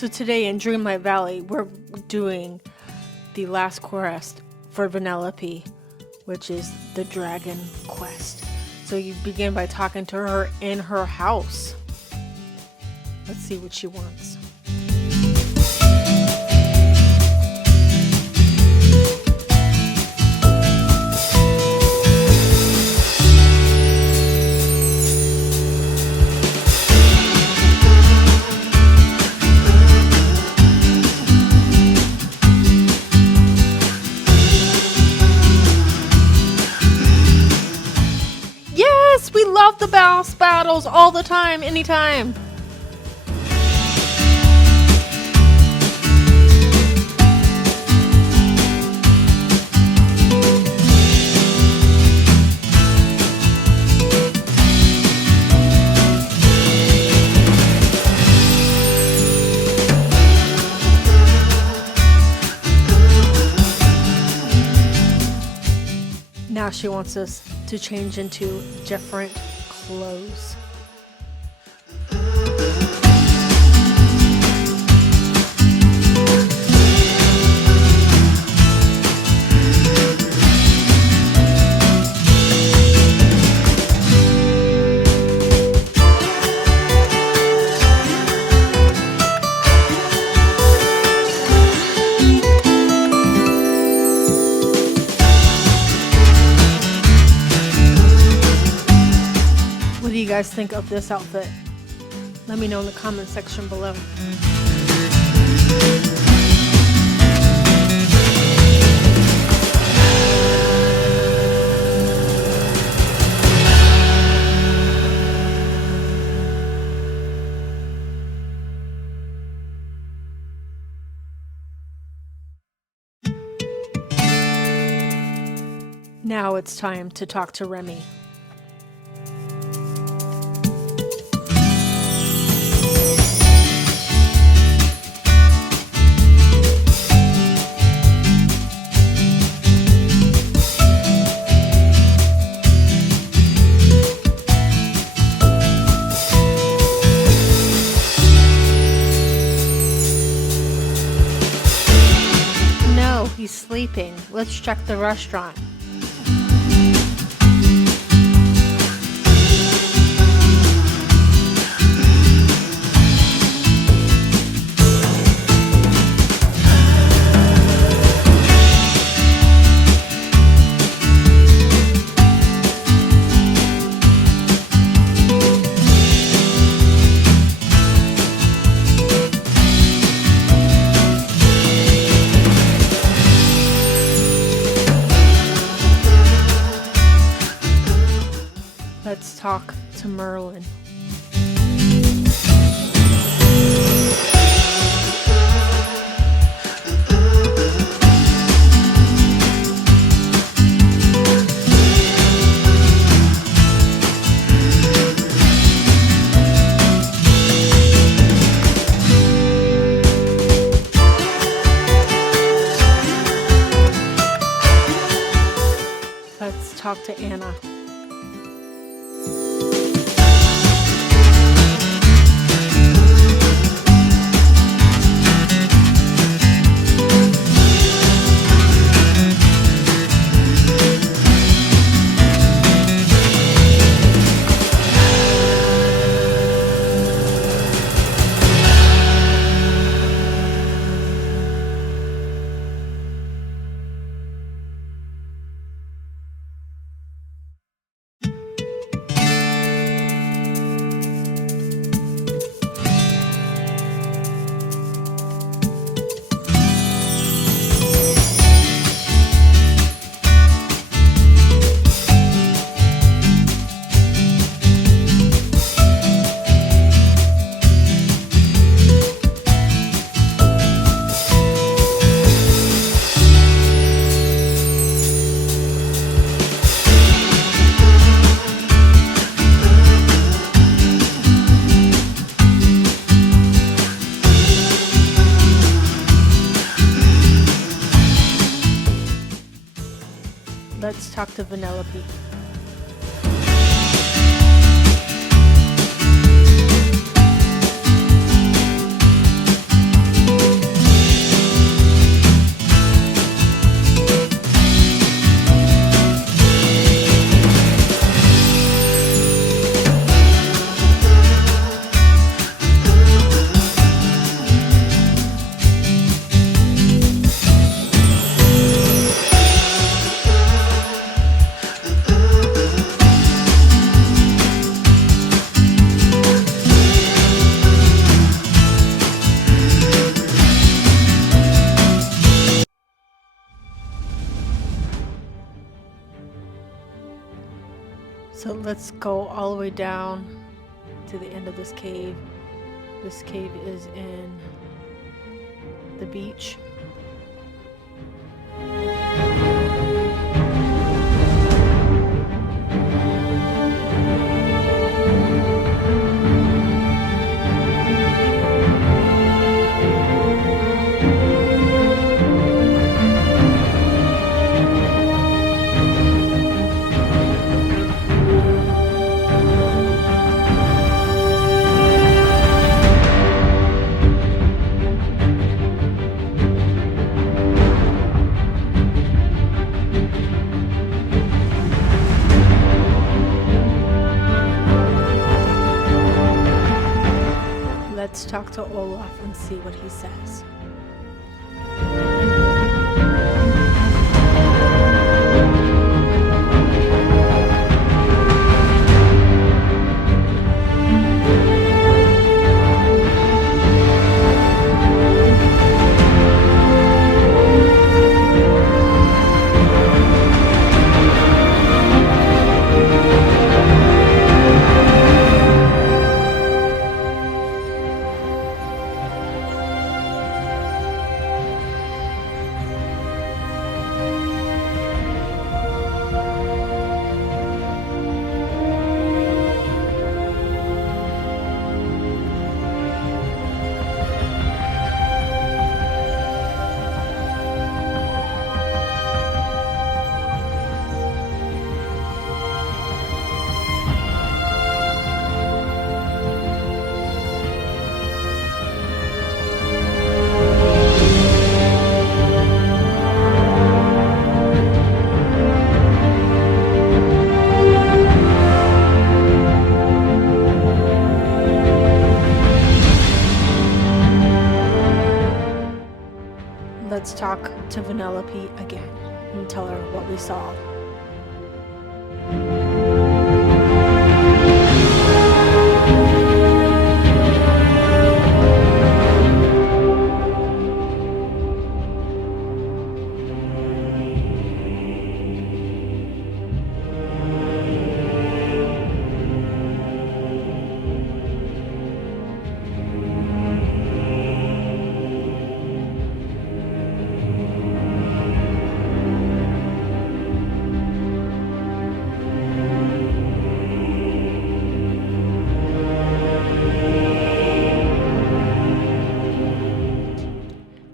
So today in Dreamlight Valley, we're doing the last quest for Penelope, which is the Dragon Quest. So you begin by talking to her in her house. Let's see what she wants. We love the boss battles all the time, anytime. Now she wants us to change into different clothes. What do you guys think of this outfit? Let me know in the comment section below. Now it's time to talk to Remy. He's sleeping. Let's check the restaurant. Let's talk to Merlin. Let's talk to Anna. Let's talk to Penelope. let's go all the way down to the end of this cave. This cave is in the beach. Let's talk to Olaf and see what he says. Let's talk to Penelope again and tell her what we saw.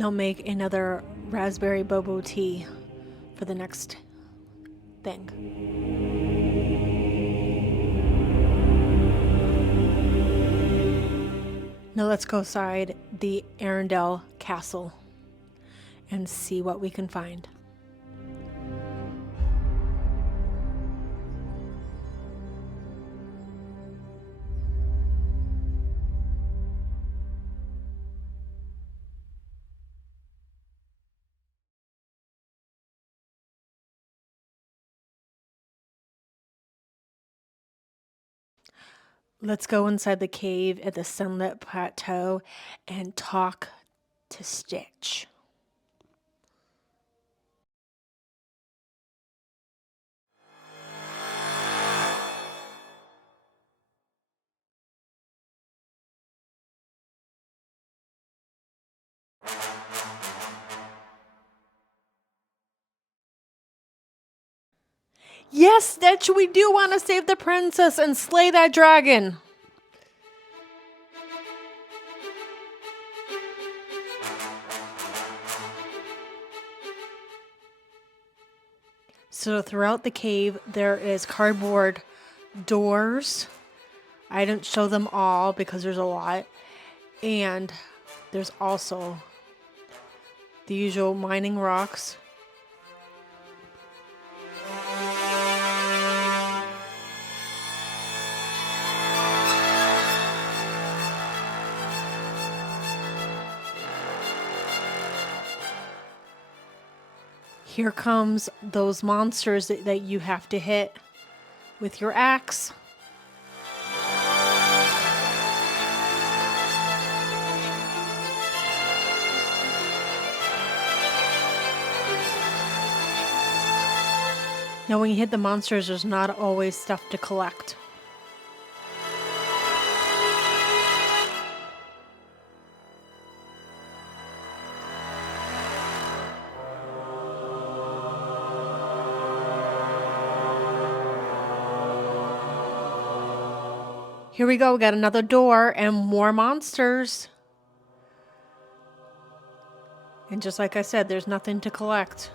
Now make another raspberry bobo tea for the next thing. Now let's go inside the Arendelle castle and see what we can find. Let's go inside the cave at the Sunlit Plateau and talk to Stitch. Yes, Stitch, we do want to save the princess and slay that dragon. So throughout the cave, there is cardboard doors. I didn't show them all because there's a lot. And there's also the usual mining rocks. Here comes those monsters that you have to hit with your axe. Now when you hit the monsters, there's not always stuff to collect. Here we go, we got another door and more monsters. And just like I said, there's nothing to collect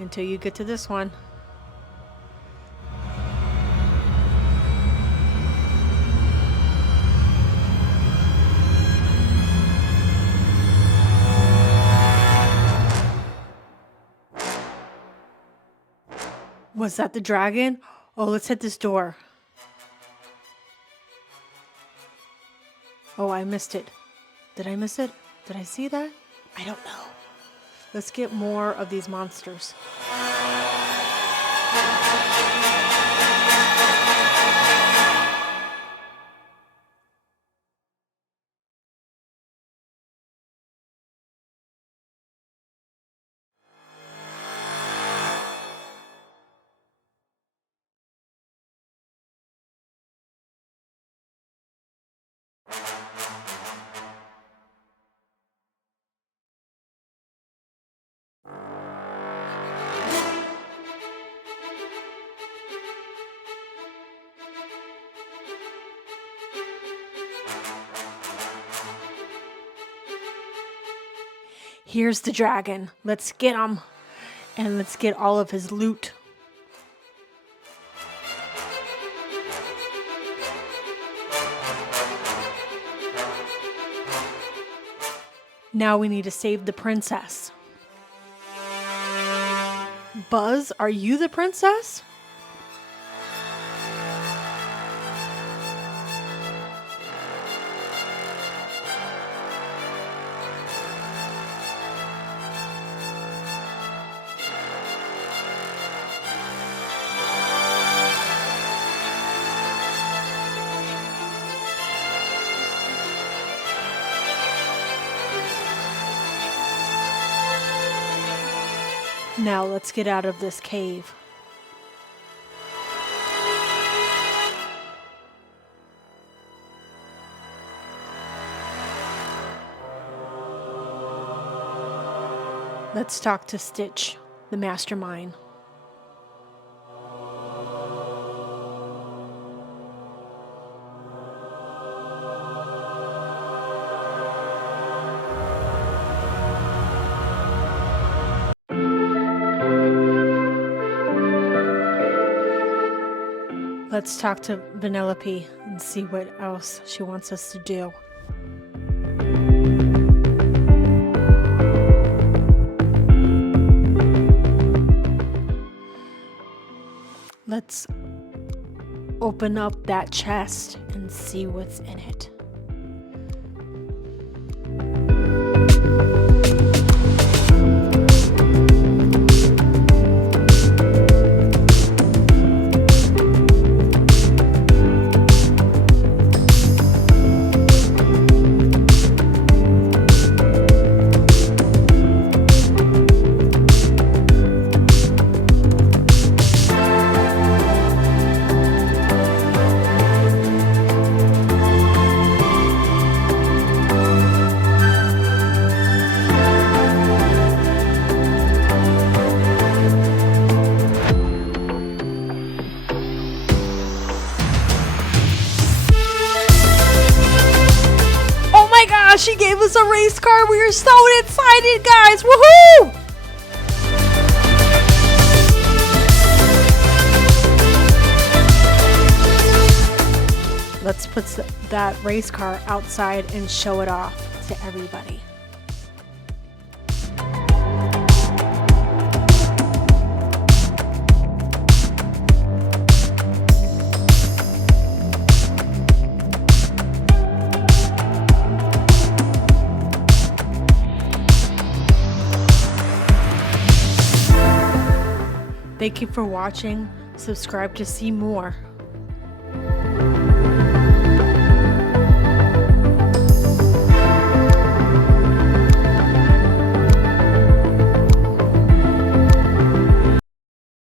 until you get to this one. Was that the dragon? Oh, let's hit this door. Oh, I missed it. Did I miss it? Did I see that? I don't know. Let's get more of these monsters. Here's the dragon. Let's get him. And let's get all of his loot. Now we need to save the princess. Buzz, are you the princess? Now let's get out of this cave. Let's talk to Stitch, the mastermind. Let's talk to Penelope and see what else she wants us to do. Let's open up that chest and see what's in it. She gave us a race car. We are so excited, guys. Woohoo! Let's put that race car outside and show it off to everybody. Thank you for watching. Subscribe to see more.